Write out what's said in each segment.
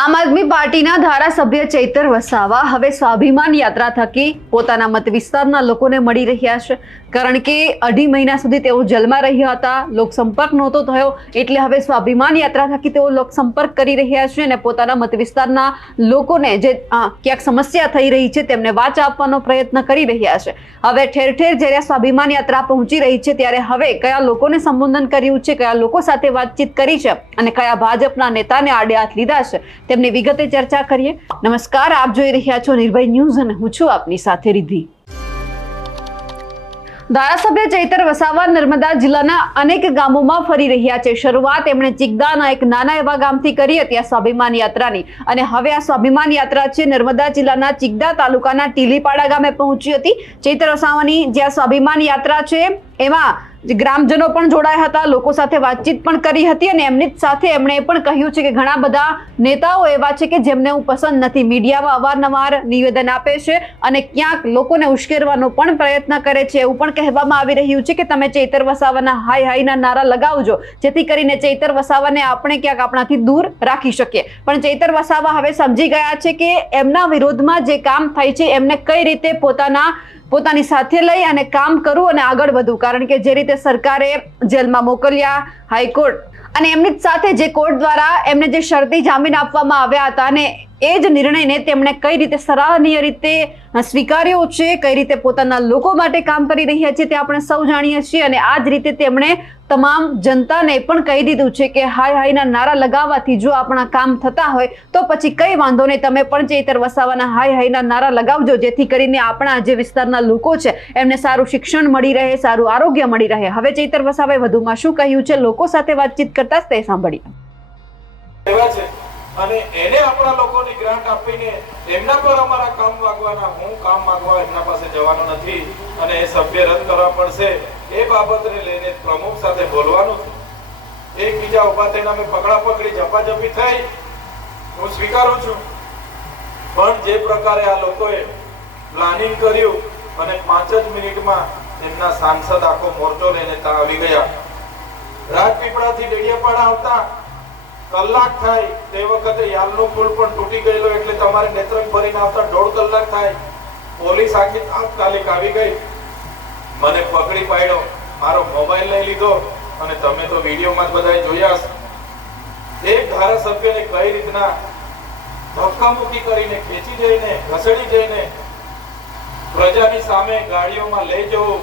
આમ આદમી પાર્ટીના ધારાસભ્ય ચૈતર વસાવા હવે સ્વાભિમાન યાત્રા થકી પોતાના મત વિસ્તારના લોકોને મળી રહ્યા છે. કારણ કે અઢી મહિના સુધી તેઓ જેલમાં રહ્યા હતા, લોકસંપર્ક નહોતો થયો, એટલે હવે સ્વાભિમાન યાત્રા થકી તેઓ લોકસંપર્ક કરી રહ્યા છે અને પોતાના મત વિસ્તારના લોકોને જે ક્યાંક સમસ્યા થઈ રહી છે તેમને વાચ આપવાનો પ્રયત્ન કરી રહ્યા છે. હવે ઠેર ઠેર જ્યારે સ્વાભિમાન યાત્રા પહોંચી રહી છે ત્યારે હવે કયા લોકોને સંબોધન કર્યું છે, કયા લોકો સાથે વાતચીત કરી છે અને કયા ભાજપના નેતાને આડે હાથ લીધા છે તેમની વિગતે ચર્ચા કરીએ. નમસ્કાર, આપ જોઈ રહ્યા છો નિર્ભય ન્યૂઝ અને હું છું આપની સાથે રિદ્ધિ. ધારાસભ્ય ચૈતર વસાવા નર્મદા જિલ્લાના અનેક ગામોમાં ફરી રહ્યા છે. શરૂઆત એમણે ચિગદાના એક નાના એવા ગામથી કરી હતી આ સ્વાભિમાન યાત્રાની. અને હવે આ સ્વાભિમાન યાત્રા છે નર્મદા જિલ્લાના ચિગદા તાલુકાના ટીલીપાડા ગામે પહોંચી હતી. ચૈતર વસાવાની જ્યાં સ્વાભિમાન યાત્રા છે, એમાં જે ગ્રામજનો પણ જોડાયા હતા, લોકો સાથે વાતચીત પણ કરી હતી અને એમની સાથે એમણે પણ કહ્યું છે કે ઘણા બધા નેતાઓ એવા છે કે જેમને હું પસંદ નથી. મીડિયામાં અવારનવાર નિવેદન આપે છે અને ક્યાંક લોકોને ઉશ્કેરવાનો પણ પ્રયત્ન કરે છે. એવું પણ કહેવામાં આવી રહ્યું છે કે તમે ચૈતર વસાવાના હાય હાયના નારા લગાવજો, જેથી કરીને ચૈતર વસાવાને આપણે ક્યાંક આપણાથી દૂર રાખી શકીએ. પણ ચૈતર વસાવા હવે સમજી ગયા છે કે એમના વિરોધમાં જે કામ થાય છે, એમને કઈ રીતે પોતાના પોતાની સાથે લઈ અને કામ કરવું અને આગળ વધવું કારણ કે જે રીતે સરકારે જેલમાં મોકલ્યા હાઈકોર્ટ અને એમની સાથે જે કોર્ટ દ્વારા એમને જે શરતી જામીન આપવામાં આવ્યા હતા અને એ જ નિર્ણયને તેમણે કઈ રીતે સરાહનીય રીતે સ્વીકાર્યો છે, કઈ રીતે પોતાના લોકો માટે કામ કરી રહ્યા છે તે આપણે સૌ જાણીએ છીએ અને આ જ રીતે તેમણે તમામ જનતાને પણ કહી દીધું છે કે હાય હાયના નારા લગાવવાથી જો આપણા કામ થતા હોય, તો પછી કઈ વાંધો નહીં, તમે પણ ચેતર વસાવાના હાય હાયના નારા લગાવજો, જેથી કરીને આપણા જે વિસ્તારના લોકો છે, એમને સારું શિક્ષણ મળી રહે, સારું આરોગ્ય મળી રહે. હવે ચૈતર વસાવાએ વધુમાં શું કહ્યું છે? લોકો સાથે વાતચીત કરતા તે સાંભળીએ. અને એને આપણા લોકોની ગ્રાન્ટ આપીને એમના પર અમારા કામ માંગવાના હું કામ માંગવા એમના પાસે જવાનો નથી અને એ સભ્ય રદ કરવા પડશે, એ બાબતને લઈને પ્રમુખ સાથે બોલવાનું છે. એકબીજા ઊભા થઈને અમે પકડા પકડી ઝપાઝપી થઈ. હું સ્વીકારું છું. પણ જે પ્રકારે આ લોકોએ પ્લાનિંગ કર્યું અને પાંચ જ મિનિટમાં એમના સાંસદ આખો મોરચો લઈને ત્યાં આવી ગયા. રાજપીપળાથી ડેડિયાપાડા આવતા કલાક થાય તે વખતે યાલનો પુલ પણ તૂટી ગયેલો એટલે તમારે નેત્રંગ ભરીને આવતા દોઢ કલાક થાય. પોલીસ આખી તાત્કાલિક આવી ગઈ. મને પકડી પાડ્યો. મારો મોબાઈલ લઈ લીધો અને તમે તો વિડીયોમાં જ બધાએ જોયા. એક ધારાસભ્યને કઈ રીતના ધક્કામુક્કી કરીને ખેંચી જઈને, ઘસડી જઈને પ્રજાની સામે ગાડીઓમાં લઈ જવું,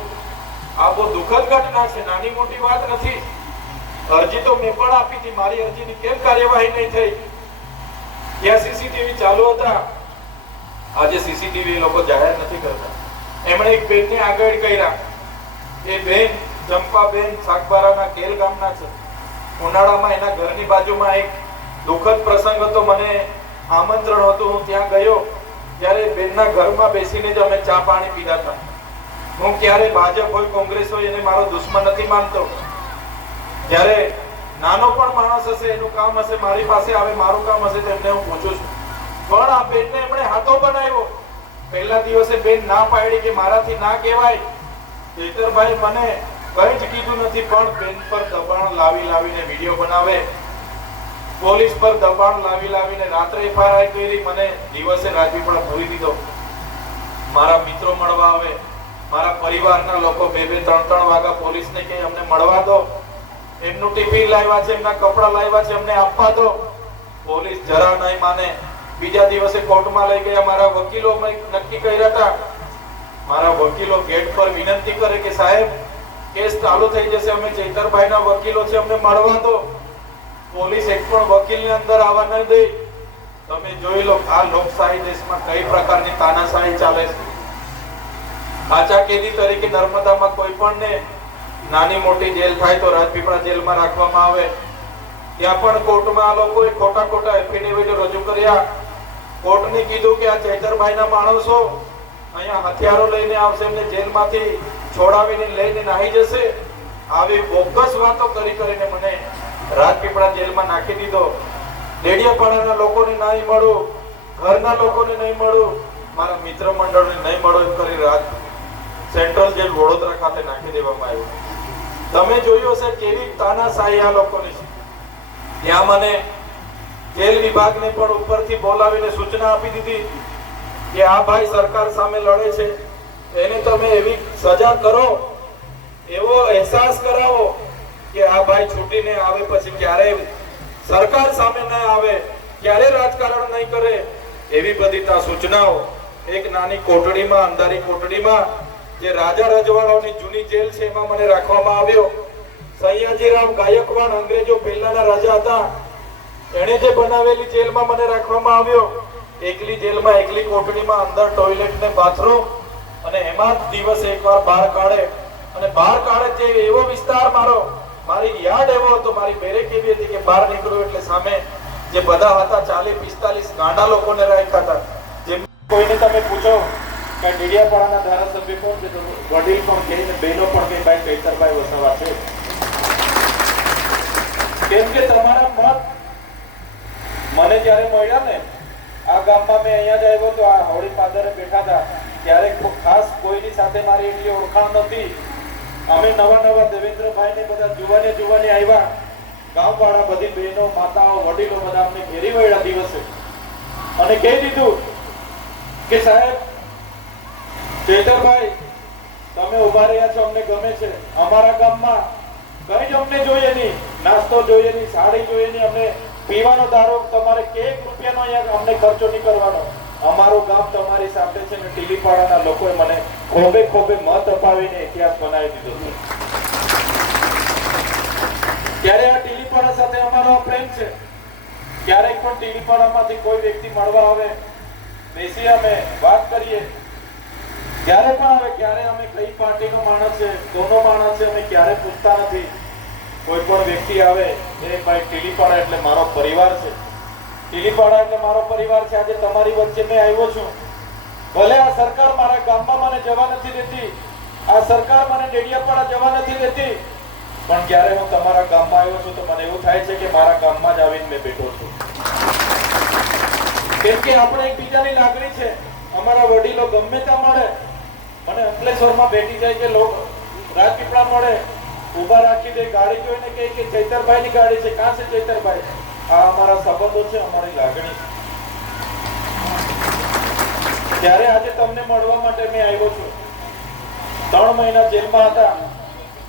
આ બહુ દુઃખદ ઘટના છે. નાની મોટી વાત નથી. અરજી તો મેં પણ આપી હતી. મારી અરજીની કેમ કાર્યવાહી નહીં થઈ? ત્યાં સીસીટીવી ચાલુ હતા. આજે સીસીટીવી લોકો જાહેર નથી કરતા. એમણે એક બેનને આગળ કર્યા. એ બેન ચંપાબેન સાગબારાના કેલ ગામના છે. ઉનાળામાં એના ઘરની બાજુમાં એક દુઃખદ પ્રસંગ હતો. મને આમંત્રણ હતું. હું ત્યાં ગયો. ત્યારે બેનના ઘરમાં બેસીને જ અમે ચા પાણી પીધા હતા. હું ક્યારે ભાજપ હોય, કોંગ્રેસ હોય એને મારો દુશ્મન નથી માનતો. જ્યારે નાનો પણ માણસ હશે, એનું કામ હશે, મારી પાસે આવે, મારું કામ હશે, તો એમને હું પૂછું છું. પણ આ બેનને એમણે હાથો બનાવ્યો. પહેલા દિવસે બેન ના પાડી કે મારાથી ના કહેવાય. ખેતરભાઈ મને કઈ જ કીધું નથી, પણ બેન પર દબાણ લાવી લાવીને વીડિયો બનાવે. પોલીસ પર દબાણ લાવી લાવીને રાત્રે એફઆઈઆર કરી, મને દિવસે રાજપીપળા પૂરી દીધો. મારા મિત્રો મળવા આવે. મારા પરિવારના લોકો બે બે, ત્રણ ત્રણ વાગ્યા પોલીસને કે અમને મળવા દો. એમનું ટિફિન લાવ્યા છે, એમના કપડા લાવ્યા છે, એમને આપવા દો. પોલીસ જરા નહીં માને. બીજા દિવસે કોર્ટમાં લઈ ગયા. મારા વકીલો નક્કી કર્યા હતા. મારા વકીલો ગેટ પર વિનંતી કરે કે, સાહેબ, કેસ ચાલુ થઈ જશે. અમે ચૈતરભાઈના વકીલો છે, અમને મળવા દો. પોલીસ એક પણ વકીલને અંદર આવવા ન દે તમે જોઈ લો, આ લોકશાહી દેશમાં કઈ પ્રકારની તાનાશાહી ચાલે છે. કાચા કેદી તરીકે નર્મદામાં કોઈ પણ ને નાની મોટી જેલ થાય તો રાજપીપળા જેલમાં રાખવામાં આવે. ત્યાં પણ કોર્ટમાં આ લોકોએ ખોટા ખોટા એફિડેવિટ રજૂ કર્યા. કોર્ટને કીધું કે આ ચૈતરભાઈના માણસો અહીંયા હથિયારો લઈને આવશે, એમને જેલમાંથી છોડાવીને લઈને નાહી જશે. આવી બોગસ વાતો કરી કરીને મને રાજપીપળા જેલમાં નાખી દીધો. ડેડિયાપાડાના લોકોને નહીં મળું, ઘરના લોકોને નહીં મળું, મારા મિત્ર મંડળને નહીં મળો એમ કરી રાજ સેન્ટ્રલ જેલ વડોદરા ખાતે નાખી દેવામાં આવ્યું. તમે જોયું હશે કેવી તાનાશાહી આ લોકોની છે. ત્યાં મને જેલ વિભાગને પણ ઉપરથી બોલાવીને સૂચના આપી દીધી કે આ ભાઈ સરકાર સામે લડે છે. એને તમે એવી સજા કરો, એવો અહેસાસ કરાવો કે આ ભાઈ છૂટીને આવે પછી ક્યારે સરકાર સામે ન આવે ક્યારે રાજકારણ નહીં કરે. એવી બધી ત્યાં સૂચનાઓ એક નાની કોટડીમાં, અંધારી કોટડીમાં જે રાજા રજવાડાઓની જૂની જેલ છે, એમાં મને રાખવામાં આવ્યો. સયાજીરાવ ગાયકવાડ અંગ્રેજો પહેલાના રાજા હતા. એણે જે બનાવેલી જેલમાં મને રાખવામાં આવ્યો, એકલી જેલમાં એકલી કોટડીમાં અંદર ટોયલેટ ને બાથરૂમ અને એમાં જ દિવસે એકવાર બહાર કાઢે. અને બહાર કાઢે તે એવો વિસ્તાર મારો, મારી યાદ એવો હતો, મારી બેરેક એવી હતી કે બહાર નીકળું એટલે સામે જે બધા હતા, ચાલીસ પિસ્તાલીસ ગાંડા લોકોને રાખ્યા હતા. જેમ કોઈને તમે પૂછો કે ડીડિયાપાડાના ધારાસભ્ય કોણ છે? તો વડીલ પણ કહે ને બહેનો પણ કહે ભાઈ કૈતરભાઈ વસાવા છે. કેમ કે તમારા મત મને જ્યારે મળ્યા ને, આ ગામમાં મેં અહીંયા જ આવ્યો તો આ હોળી પાદરે બેઠા હતા. ત્યારે ખાસ કોઈની સાથે મારી એટલી ઓળખાણ નથી અમે નવા નવા દેવેન્દ્રભાઈ ને બધા જુવાને જુવાને આવ્યા. ગામવાળા બધી બહેનો, માતાઓ, વડીલો બધા અમને ઘેરી વળ્યા દિવસે. અને કહી દીધું કે સાહેબ ચેતરભાઈ તમે ઊભા રહ્યા છો, અમને ગમે છે. અમારા ગામમાં કઈ જ અમને જોઈએ નહીં. નાસ્તો જોઈએ નહીં, સાડી જોઈએ નહીં. અમને પીવાનો દારૂ તમારે કેક રૂપિયાનો અહીંયા અમને ખર્ચો નહીં કરવાનો. અમારું ગામ તમારી સાથે છે ને ટીલીપાડાના લોકોએ મને ખોબે ખોબે મત અપાવીને ઇતિહાસ બનાવી દીધો છે. ત્યારે આ ટીલીપાડા સાથે અમારો પ્રેમ છે? ક્યારેક પણ ટીલીપાડામાંથી કોઈ વ્યક્તિ મળવા આવે, બેસી અમે વાત કરીએ જ્યારે પણ આવે, ક્યારે અમે કઈ પાર્ટીનો માણસ છે, કોનો માણસ છે, અમે ક્યારે પૂછતા નથી. કોઈ પણ વ્યક્તિ આવે, એ ભાઈ ટીલીપાડા એટલે મારો પરિવાર છે. ટીલીપાડા એટલે મારો પરિવાર છે. આજે તમારી વચ્ચે મેં આવ્યો છું. ભલે આ સરકાર મારા ગામમાં મને જવા નથી દેતી, આ સરકાર મને ડેડિયાપાડા જવા નથી દેતી, પણ જ્યારે હું તમારા ગામમાં આવ્યો છું તો મને એવું થાય છે કે મારા ગામમાં જ આવીને મેં બેઠો છું. કેમ કે આપણે એકબીજાની લાગણી છે. અમારા વડીલો ગમે ત્યાં મળે મને અંકલેશ્વરમાં બેઠી જાય કે લોક રાજપીપળા મળે ઊભા રાખી દે, ગાડી જોઈને કહે કે ચૈતરભાઈની ગાડી છે, કાં છે ચૈતરભાઈ? આ અમારા સંબંધો છે, અમારી લાગણી છે. ત્યારે આજે તમને મળવા માટે મેં આવ્યો છું. ત્રણ મહિના જેલમાં હતા.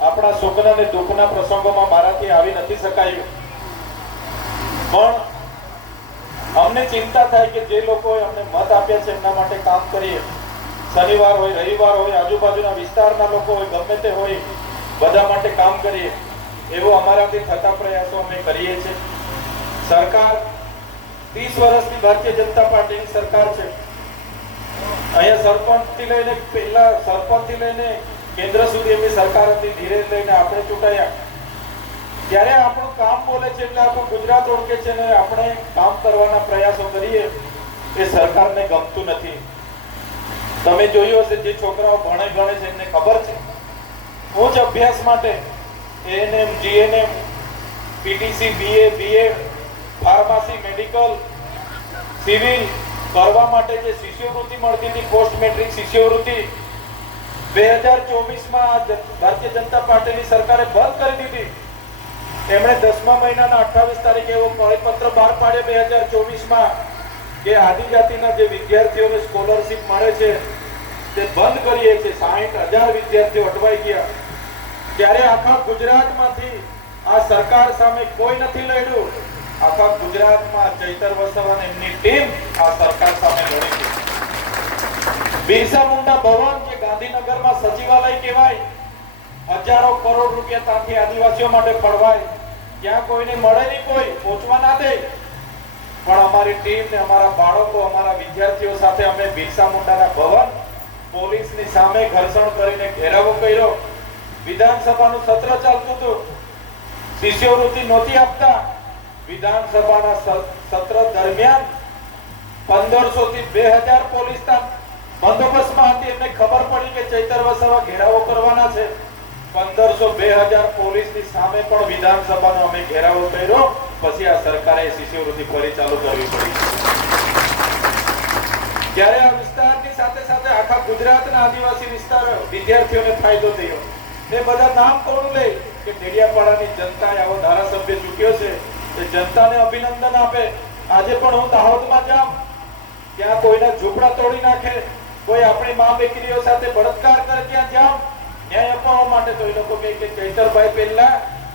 આપણા સુખના અને દુઃખના પ્રસંગોમાં મારાથી આવી નથી શકાયું. પણ અમને ચિંતા થાય કે જે લોકોએ અમને મત આપ્યા છે, એમના માટે કામ કરીએ. શનિવાર હોય, રવિવાર હોય, આજુબાજુના વિસ્તારના લોકો હોય, ગમે તે હોય, બધા માટે કામ કરીએ. એવો અમારાથી થતા પ્રયાસો અમે કરીએ છીએ. સરકાર ત્રીસ વર્ષની ભારતીય જનતા પાર્ટીની સરકાર છે. અહીંયા સરપંચથી લઈને પહેલા સરપંચથી લઈને કેન્દ્ર સુધી એમની સરકાર હતી, ધીરે લઈને આપણે ચૂંટાયા. ત્યારે આપણું કામ બોલે છે એટલે આપણું ગુજરાત ઓળખે છે ને આપણે કામ કરવાના પ્રયાસો કરીએ. એ સરકારને ગમતું નથી. તમે જોયું હશે જે છોકરાઓ ભણે ગણે છે એમને ખબર છે? ઉચ્ચ અભ્યાસ માટે ANM GNM PTC BA BA pharmacy medical civil કરવા માટે જે શિષ્યવૃત્તિ મળતી હતી પોસ્ટ મેટ્રિક શિષ્યવૃત્તિ, બે હજાર ચોવીસમાં ભારતીય જનતા પાર્ટીની સરકારે બંધ કરી દીધી. એમણે દસમા મહિનાના અઠાવીસ તારીખે એવો પરિપત્ર બહાર પાડ્યો બે હજાર ચોવીસમાં. કે આદિજાતિના જે વિદ્યાર્થીઓને સ્કોલરશિપ મળે છે, તે બંધ કરીએ છે સાહીઠ હજાર વિદ્યાર્થીઓ અટવાઈ ગયા. ત્યારે આખા ગુજરાતમાંથી આ સરકાર સામે કોઈ નથી લડ્યું. આખા ગુજરાતમાં ચૈતર વસાવા એમની ટીમ આ સરકાર સામે લડી છે. બિરસા મુંડા ભવન, જે ગાંધીનગરમાં સચિવાલય કહેવાય, હજારો કરોડ રૂપિયા ત્યાંથી આદિવાસીઓ માટે ફળવાય ત્યાં કોઈને મળે નહીં કોઈ, પહોંચવા ના દે. પણ અમારી ટીમ ને, અમારા બાળકો, અમારા વિદ્યાર્થીઓ સાથે અમે બિરસા મુંડાના ભવન પોલીસની સામે ઘર્ષણ કરીને ઘેરાવો કર્યો. વિધાનસભાનું સત્ર ચાલતું હતું. શિષ્યવૃત્તિ નહોતી આપતા. વિધાનસભાના સત્ર દરમિયાન પંદરસો થી બે હજાર પોલીસ ત્યાં બંદોબસ્તમાં હતી. એમને ખબર પડી કે ચૈતર વસાવા ઘેરાવો કરવાના છે. પંદરસો બે હજાર પોલીસની સામે પણ વિધાનસભાનો અમે ઘેરાવો કર્યો. પછી આ સરકારે શિષ્યવૃત્તિ ફરી ચાલુ કરવી પડી. ત્યારે આ વિસ્તારની સાથે સાથે આખા ગુજરાતના આદિવાસી વિસ્તાર વિદ્યાર્થીઓને ફાયદો થયો. એ બધા નામ કોણ લે કે ડેડિયાપાડાની જનતાએ આવો ધારાસભ્ય ચૂક્યો છે. એ જનતાને અભિનંદન આપે. આજે પણ હું દાહોદમાં જાઉં. ત્યાં કોઈના ઝૂંપડા તોડી નાખે. કોઈ આપણી મા દીકરીઓ સાથે બળાત્કાર કરે ત્યાં જાઉં. ન્યાય અપાવવા માટે તો એ લોકો કે ચૈતરભાઈ પહેલા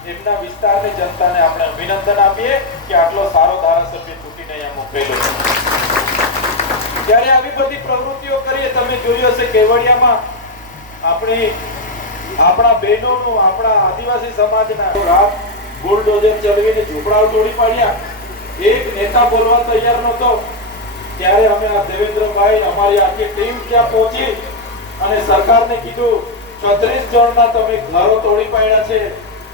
એમના વિસ્તારની જનતાને આપણે અભિનંદન આપીએ કે આટલો સારો ધારાસભ્ય ચૂંટીને અહીંયા મોકલેલો ત્યારે આવી બધી પ્રવૃત્તિઓ કરીએ, તમે જોયું હશે કેવડિયામાં આપણી, આપણા બહેનોનું, આપણા આદિવાસી સમાજના રાત બુલડોઝર ચલાવીને ઝૂંપડાઓ તોડી પાડ્યા. એક નેતા બોલવા તૈયાર નહોતો. ત્યારે અમે આ દેવેન્દ્રભાઈ, અમારી આખી ટીમ ત્યાં પહોંચી અને સરકારને કીધું, છત્રીસ જણના તમે ઘરો તોડી પાડ્યા છે.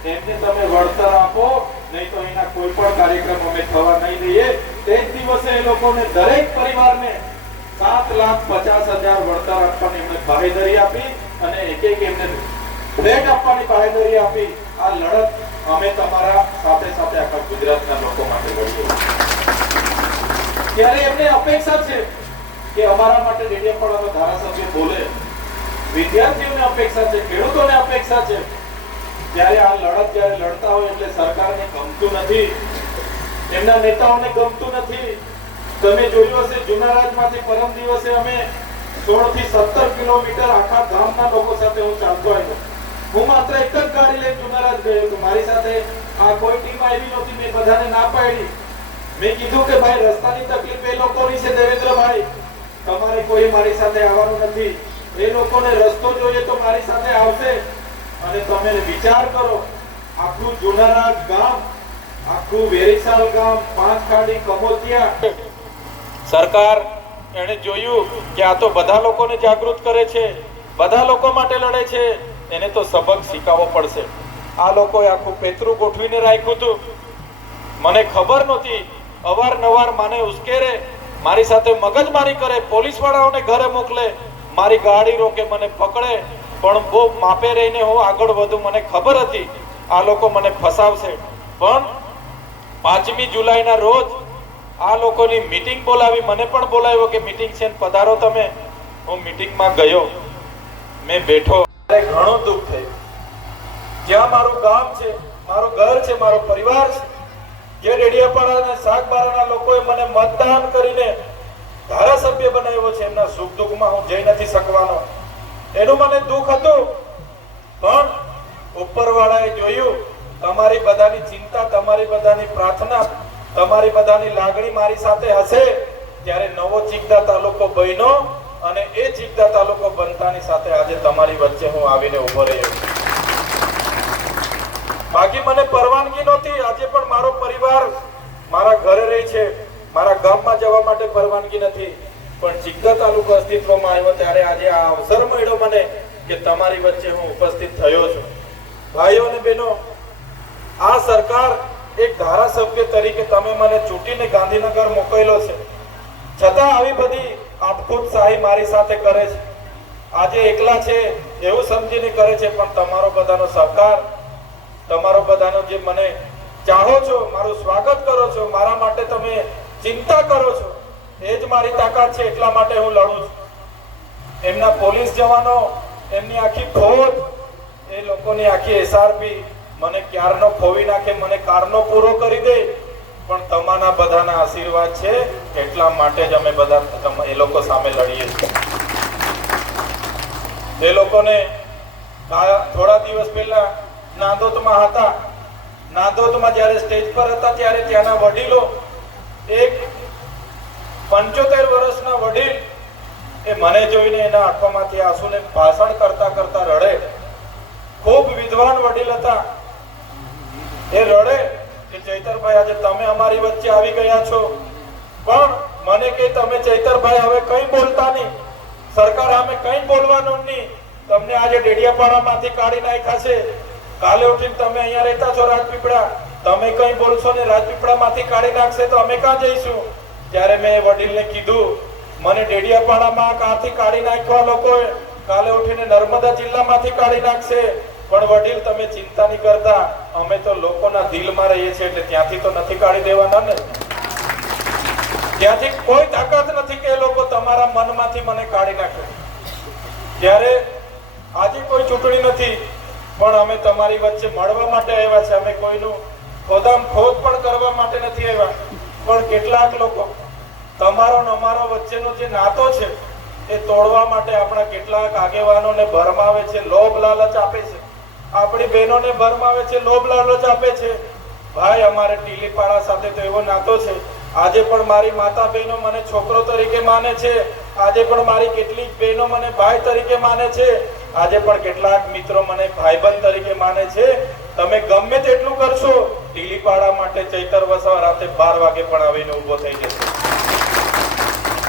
એમને તમે વળતર આપો, નહીં તો એના કોઈ પણ કાર્યક્રમ અમે થવા નહીં દઈએ. તે જ દિવસે એ લોકોને દરેક પરિવારને સાત લાખ પચાસ હજાર વળતર આપવાની એમને બાહેધરી આપી અને એક એક એમને ફ્લેટ આપવાની બાહેધરી આપી. આ લડત અમે તમારા સાથે સાથે આખા ગુજરાતના લોકો માટે લડીએ ત્યારે એમને અપેક્ષા છે કે અમારા માટે ડેડિયાપાડાનો ધારાસભ્ય બોલે. વિદ્યાર્થીઓને અપેક્ષા છે, ખેડૂતોને અપેક્ષા છે. ત્યારે આ લડત જ્યારે લડતા હોય એટલે સરકારને ગમતું નથી. એમના નેતાઓને ગમતું નથી. તમે જોયું હશે જૂના રાજમાંથી પરમ દિવસે અમે 16 થી 17 કિલોમીટર આખા ગામના લોકો સાથે હું ચાલતો આવ્યો. હું માત્ર એક જ ગાડી લઈને જુનારાજ ગયો હતો. મારી સાથે આ કોઈ ટીમ આવી નહોતી. મેં બધાને ના પાડી. મેં કીધું કે ભાઈ, રસ્તાની તકલીફ એ લોકોની છે દેવેન્દ્રભાઈ. તમારે કોઈ મારી સાથે આવવાનું નથી. એ લોકોને રસ્તો જોઈએ તો મારી સાથે આવશે. અને તમે વિચાર કરો, આખું જુનારાજ ગામ, આખું વેરીસાલ ગામ, પાંચ ખાડી કમોતિયા. સરકાર, એણે જોયું કે આ તો બધા લોકોને જાગૃત કરે છે, બધા લોકો માટે લડે છે, એને તો સબક શીખવવો પડશે. આ લોકોએ આખું પેતરું ગોઠવીને રાખ્યું હતું. મને ખબર નહોતી, અવારનવાર મને ઉશ્કેરે, મારી સાથે મગજમારી કરે, પોલીસવાળાઓને ઘરે મોકલે, મારી ગાડી રોકે, મને પકડે પણ બહુ માપે રહીને હું આગળ વધું, મને ખબર હતી, આ લોકો મને ફસાવશે. પણ પાંચમી જુલાઈના રોજ આ લોકોની મીટિંગ બોલાવી, મને પણ બોલાવ્યો કે મીટિંગ છે પધારો તમે. હું મીટિંગમાં ગયો. મેં બેઠો. ઘણું દુઃખ થયું. જ્યાં મારું ગામ છે, મારું ઘર છે, મારો પરિવાર છે, જે રેડિયાપાડા અને શાકબારાના લોકોએ મને મતદાન કરીને ધારાસભ્ય બનાવ્યો છે, એમના સુખ દુઃખમાં હું જઈ નથી શકવાનો. એનું મને દુઃખ હતું. પણ ઉપરવાળાએ જોયું, તમારી બધાની ચિંતા, તમારી બધાની પ્રાર્થના, તમારી બધાની લાગણી મારી સાથે હશે ત્યારે નવો ચીકદા તાલુકો બન્યો અને એ ચીકદા તાલુકો બનતાની સાથે આજે તમારી વચ્ચે હું આવીને ઊભો રહ્યો બાકી મને પરવાનગી નહોતી. આજે પણ મારો પરિવાર મારા ઘરે રહે છે. મારા ગામમાં જવા માટે પરવાનગી નથી. પણ ચિકદા તાલુકો અસ્તિત્વમાં આવ્યો ત્યારે આજે આ અવસર મળ્યો મને કે તમારી વચ્ચે હું ઉપસ્થિત થયો છું. ભાઈઓ અને બહેનો, આ સરકાર એક ધારાસભ્ય તરીકે તમે મને ચૂંટીને ગાંધીનગર મોકલેલો છે. છતાં આવી બધી આપખુદ શાહી મારી સાથે કરે છે. આજે એકલા છે એવું સમજીને કરે છે, પણ તમારો બધાનો સહકાર, તમારો બધાનો જે મને ચાહો છો, મારું સ્વાગત કરો છો, મારા માટે તમે ચિંતા કરો છો એ જ મારી તાકાત છે એટલા માટે હું લડું છું. એમના પોલીસ જવાનો, એમની આખી ફોજ, એ લોકોની આખી એસઆરપી મને ક્યારનો ખોવી નાખે, મને કારનો પૂરો કરી દે. પણ તમારા બધાના આશીર્વાદ છે એટલા માટે જ અમે બધા એ લોકો સામે લડીએ છીએ. એ લોકોને થોડા દિવસ પહેલા નાંદોદમાં હતા. નાંદોદમાં જ્યારે સ્ટેજ પર હતા, ત્યારે ત્યાંના વડીલો એક પંચોતેર વર્ષના વડીલ એ મને જોઈને એના આંખોમાંથી આંસુને ભાષણ કરતા કરતા રડે. ખૂબ વિદ્વાન વડીલ હતા. એ રડે કે ચૈતરભાઈ, આજે તમે અમારી વચ્ચે આવી ગયા છો. પણ મને કે તમે ચૈતરભાઈ, હવે કઈ બોલતા નહીં. સરકાર અમે કઈ બોલવાનું નહીં. તમને આજે ડેડિયાપાડામાંથી કાઢી નાખ્યા છે. કાલે ઉઠીને તમે અહીંયા રહેતા છો રાજપીપળા. તમે કઈ બોલશો ને રાજપીપળામાંથી કાઢી નાખશે તો અમે ક્યાં જઈશું? ત્યારે મેં વડીલને કીધું, મને ડેડિયાપાડામાં કાંથી કાઢી નાખવા લોકોએ? કાલે ઉઠીને નર્મદા જિલ્લામાંથી કાઢી નાખશે. પણ વડીલ, તમે ચિંતા નહીં કરતા. અમે તો લોકોના દિલમાં રહીએ છીએ, એટલે ત્યાંથી તો નથી કાઢી દેવાના ને. ત્યાંથી કોઈ તાકાત નથી કે એ લોકો તમારા મનમાંથી મને કાઢી નાખે. ત્યારે આજે કોઈ ચૂંટણી નથી, પણ અમે તમારી વચ્ચે મળવા માટે આવ્યા છે. અમે કોઈનું ખોદામ ખોદ પણ કરવા માટે નથી આવ્યા. પણ કેટલાક લોકો, તમારો ને અમારો વચ્ચેનો જે નાતો છે, એ તોડવા માટે આપણા કેટલાક આગેવાનોને ભરમાવે છે, લોભ લાલચ આપે છે. આપણી બહેનોને ભરમાવે છે, લોભ લાલચ આપે છે. ભાઈ, અમારે ટીલીપાડા સાથે તો એવો નાતો છે. આજે પણ મારી માતા બહેનો મને છોકરો તરીકે માને છે. આજે પણ મારી કેટલીક બહેનો મને ભાઈ તરીકે માને છે. આજે પણ કેટલાક મિત્રો મને ભાઈબંધ તરીકે માને છે. તમે ગમે તેટલું કરશો ટીલીપાડા માટે ચૈતર વસાવા રાતે બાર વાગે પણ આવીને ઊભો થઈ જશે.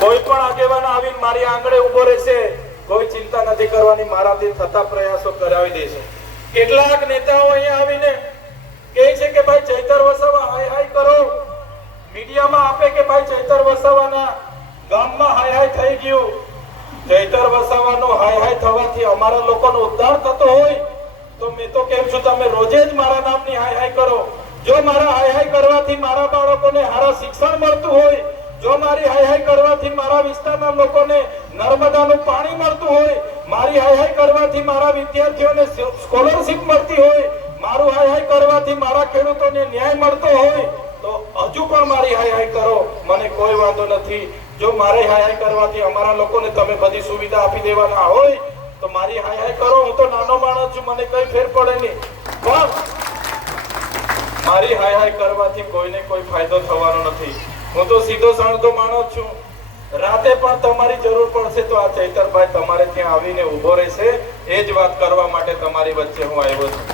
કોઈ પણ આગેવાન આવીને મારી આંગણે ઊભો રહેશે, કોઈ ચિંતા નથી કરવાની મારાથી થતા પ્રયાસો કરાવી દેશે. કેટલાક નેતાઓ અહીંયા આવીને કહે છે કે ભાઈ ચૈતર વસાવા હાય હાય કરો. મીડિયામાં આપે કે ભાઈ ચૈતર વસાવાના ગામમાં હાય હાય થઈ ગયું. ચૈતર વસાવાનો હાય હાય થવાથી અમારા લોકોનો ઉદ્ધાર થતો હોય તો મેં તો કેમ છું, તમે રોજે જ મારા નામની હાય હાય કરો. જો મારા હાય હાય કરવાથી મારા બાળકોને સારા શિક્ષણ મળતું હોય, જો મારી હાય હાય કરવાથી મારા વિસ્તારના લોકોને નર્મદાનું પાણી મળતું હોય, મારી હાય હાય કરવાથી મારા વિદ્યાર્થીઓને સ્કોલરશિપ મળતી હોય, મારું હાય હાય કરવાથી મારા ખેડૂતોને ન્યાય મળતો હોય, તો હજુ પણ મારી હાય હાય કરો. મને કોઈ વાંધો નથી. જો મારે હાય હાય કરવાથી અમારા લોકોને તમે બધી સુવિધા આપી દેવાના હોય તો મારી હાય હાય કરો, હું તો નાનો માણસ છું, મને કઈ ફેર પડે નહીં. પણ મારી હાય હાય કરવાથી કોઈને કોઈ ફાયદો થવાનો નથી. હું તો સીધો સાણતો માણસ છું. રાતે પણ તમારી જરૂર પડશે તો આ ચૈતરભાઈ તમારે ત્યાં આવીને ઊભો રહેશે. એ જ વાત કરવા માટે તમારી વચ્ચે હું આવ્યો છું.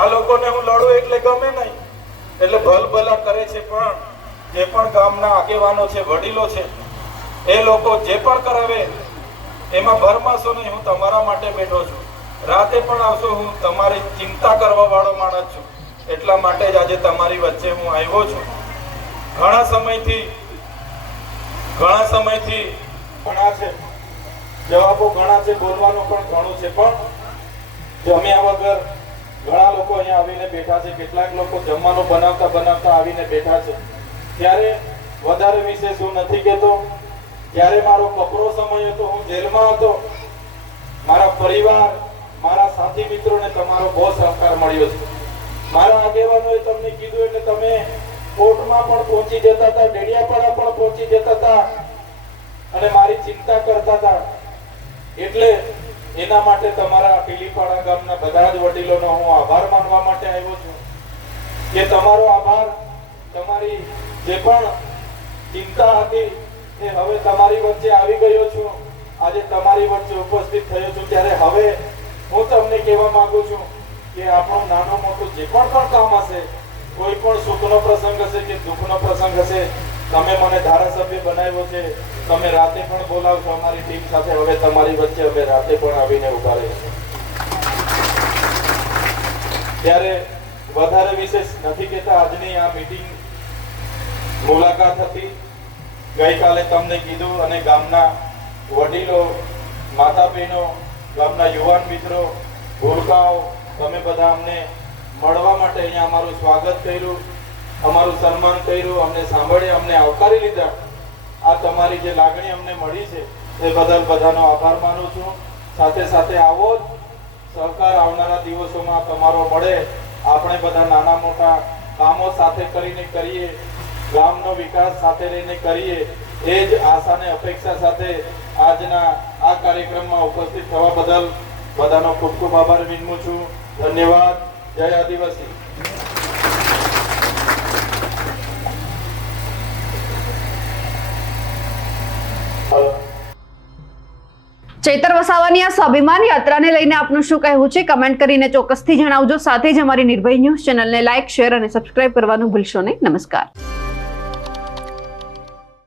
આ લોકોને હું લડું એટલે ગમે નહીં. એટલે ભલભલા કરે છે પણ, જે પણ ગામના આગેવાનો છે, વડીલો છે, એ લોકો જે પણ કરાવે એમાં ભરમાશો નહીં, હું તમારા માટે બેઠો છું. રાતે પણ આવશો, હું તમારી ચિંતા કરવા વાળો માણસ છું. એટલા માટે જ આજે તમારી વચ્ચે હું આવ્યો છું. ઘણા સમયથી ઘણા સમયથી ઘણા છે. જવાબો ઘણા છે, બોલવાનું પણ ઘણું છે, પણ જમ્યા વગર ઘણા લોકો અહીંયા આવીને બેઠા છે, કેટલાક લોકો જમવાનું બનાવતા બનાવતા આવીને બેઠા છે. ત્યારે વધારે વિશેષ હું નથી કહેતો. જ્યારે મારો કપરો સમય હતો, હું જેલમાં હતો. મારા પરિવાર, મારા સાથી મિત્રોને તમારો બહુ સહકાર મળ્યો છે. મારા આગેવાનોએ તમને કીધું એટલે તમે કોર્ટમાં પણ પહોંચી જતા હતા, ડેડિયાપાડા પણ પહોંચી જતા હતા અને મારી ચિંતા કરતા હતા. એટલે એના માટે તમારા પીલીપાડા ગામના બધા જ વડીલોનો હું આભાર માનવા માટે આવ્યો છું. કે તમારો આભાર, તમારી જે પણ ચિંતા હતી એ હવે તમારી વચ્ચે આવી ગયો છું. આજે તમારી વચ્ચે ઉપસ્થિત થયો છું. ત્યારે હવે હું તમને કહેવા માંગુ છું કે આપણું નાનો મોટું જે પણ પણ કામ હશે, કોઈ પણ સુખનો પ્રસંગ હશે કે દુઃખનો પ્રસંગ હશે, તમે મને ધારાસભ્ય બનાવ્યો છે, તમે રાતે પણ બોલાવશો અમારી ટીમ સાથે, હવે તમારી વચ્ચે અમે રાતે પણ આવીને ઊભા રહીશું ત્યારે વધારે વિશેષ નથી કહેતા, આજની આ મીટિંગ મુલાકાત હતી. ગઈકાલે તમને કીધું અને ગામના વડીલો માતા બહેનો ગામના યુવાન મિત્રો, ભૂલકાઓ, તમે બધા અમને મળવા માટે અહીંયા અમારું સ્વાગત કર્યું, અમારું સન્માન કર્યું, અમને સાંભળી, અમને આવકારી લીધા. આ તમારી જે લાગણી અમને મળી છે, એ બદલ બધાનો આભાર માનું છું. સાથે સાથે આવો જ સહકાર આવનારા દિવસોમાં તમારો મળે. આપણે બધા નાના મોટા કામો સાથે કરીને કરીએ. ગામનો વિકાસ સાથે લઈને કરીએ, એ જ આશા અને અપેક્ષા સાથે આજના આ કાર્યક્રમમાં ઉપસ્થિત થવા બદલ બધાનો ખૂબ ખૂબ આભાર વિનમું છું. ધન્યવાદ. જય આદિવાસી. ચૈતર વસાવાની આ સ્વાભિમાન યાત્રાને લઈને આપનું શું કહેવું છે? કમેન્ટ કરીને ચોક્કસથી જણાવજો. સાથે જ અમારી નિર્ભય ન્યૂઝ ચેનલને લાઇક શેર અને સબસ્ક્રાઇબ કરવાનું ભૂલશો નહીં. નમસ્કાર.